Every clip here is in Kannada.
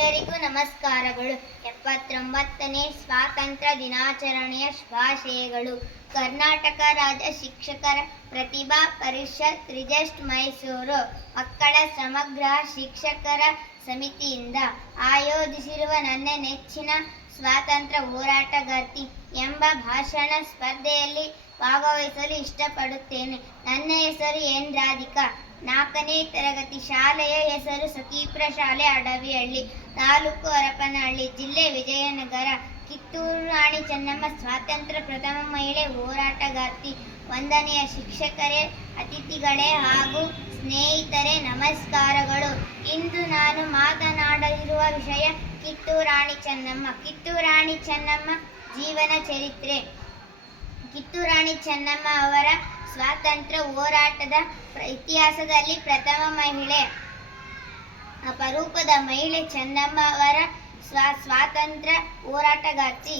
ಎಲ್ಲರಿಗೂ ನಮಸ್ಕಾರಗಳು. 79ನೇ ಸ್ವಾತಂತ್ರ್ಯ ದಿನಾಚರಣೆಯ ಶುಭಾಶಯಗಳು. ಕರ್ನಾಟಕ ರಾಜ್ಯ ಶಿಕ್ಷಕರ ಪ್ರತಿಭಾ ಪರಿಷತ್ ರಿಜೆಸ್ಟ್ ಮೈಸೂರು ಮಕ್ಕಳ ಸಮಗ್ರ ಶಿಕ್ಷಕರ ಸಮಿತಿಯಿಂದ ಆಯೋಜಿಸಿರುವ ನನ್ನ ನೆಚ್ಚಿನ ಸ್ವಾತಂತ್ರ್ಯ ಹೋರಾಟಗಾರ್ತಿ ಎಂಬ ಭಾಷಣ ಸ್ಪರ್ಧೆಯಲ್ಲಿ ಭಾಗವಹಿಸಲು ಇಷ್ಟಪಡುತ್ತೇನೆ. ನನ್ನ ಹೆಸರು ಎನ್ ರಾಧಿಕಾ. 4ನೇ ತರಗತಿ. ಶಾಲೆಯ ಹೆಸರು ಸತೀಪುರ ಶಾಲೆ, ಅಡವಿಹಳ್ಳಿ, ತಾಲೂಕು ಹರಪನಹಳ್ಳಿ, ಜಿಲ್ಲೆ ವಿಜಯನಗರ. ಕಿತ್ತೂರು ರಾಣಿ ಚೆನ್ನಮ್ಮ ಸ್ವಾತಂತ್ರ್ಯ ಪ್ರಥಮ ಮಹಿಳೆ ಹೋರಾಟಗಾರ್ತಿ. ವಂದನೆಯ ಶಿಕ್ಷಕರೇ, ಅತಿಥಿಗಳೇ ಹಾಗೂ ಸ್ನೇಹಿತರೆ, ನಮಸ್ಕಾರಗಳು. ಇಂದು ನಾನು ಮಾತನಾಡಲಿರುವ ವಿಷಯ ಕಿತ್ತೂರು ರಾಣಿ ಚೆನ್ನಮ್ಮ. ಕಿತ್ತೂರು ರಾಣಿ ಚೆನ್ನಮ್ಮ ಜೀವನ ಚರಿತ್ರೆ. ಕಿತ್ತೂರು ರಾಣಿ ಚೆನ್ನಮ್ಮ ಅವರ ಸ್ವಾತಂತ್ರ್ಯ ಹೋರಾಟದ ಇತಿಹಾಸದಲ್ಲಿ ಪ್ರಥಮ ಮಹಿಳೆ, ಅಪರೂಪದ ಮಹಿಳೆ ಚೆನ್ನಮ್ಮ ಅವರ ಸ್ವಾತಂತ್ರ್ಯ ಹೋರಾಟಗಾರ್ತಿ.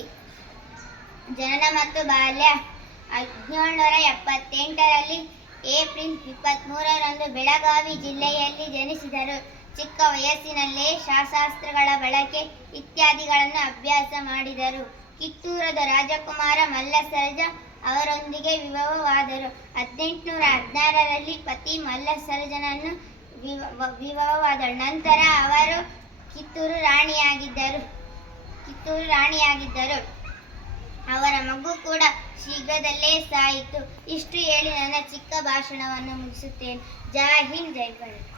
ಜನನ ಮತ್ತು ಬಾಲ್ಯ. 1778ರಲ್ಲಿ ಏಪ್ರಿಲ್ 23ರಂದು ಬೆಳಗಾವಿ ಜಿಲ್ಲೆಯಲ್ಲಿ ಜನಿಸಿದರು. ಚಿಕ್ಕ ವಯಸ್ಸಿನಲ್ಲೇ ಶಸ್ತ್ರಾಸ್ತ್ರಗಳ ಬಳಕೆ ಇತ್ಯಾದಿಗಳನ್ನು ಅಭ್ಯಾಸ ಮಾಡಿದರು. ಕಿತ್ತೂರದ ರಾಜಕುಮಾರ ಮಲ್ಲಸರ್ಜ ಅವರೊಂದಿಗೆ ವಿವಾಹವಾದರು. 1816ರಲ್ಲಿ ಪತಿ ಮಲ್ಲಸರ್ಜನನ್ನು ವಿವಾಹವಾದರು. ನಂತರ ಅವರು ಕಿತ್ತೂರು ರಾಣಿಯಾಗಿದ್ದರು. ಅವರ ಮಗು ಕೂಡ ಶೀಘ್ರದಲ್ಲೇ ಸಾಯಿತು. ಇಷ್ಟು ಹೇಳಿ ನನ್ನ ಚಿಕ್ಕ ಭಾಷಣವನ್ನು ಮುಗಿಸುತ್ತೇನೆ. ಜೈ ಹಿಂದ್, ಜೈ ಭಾರತ್.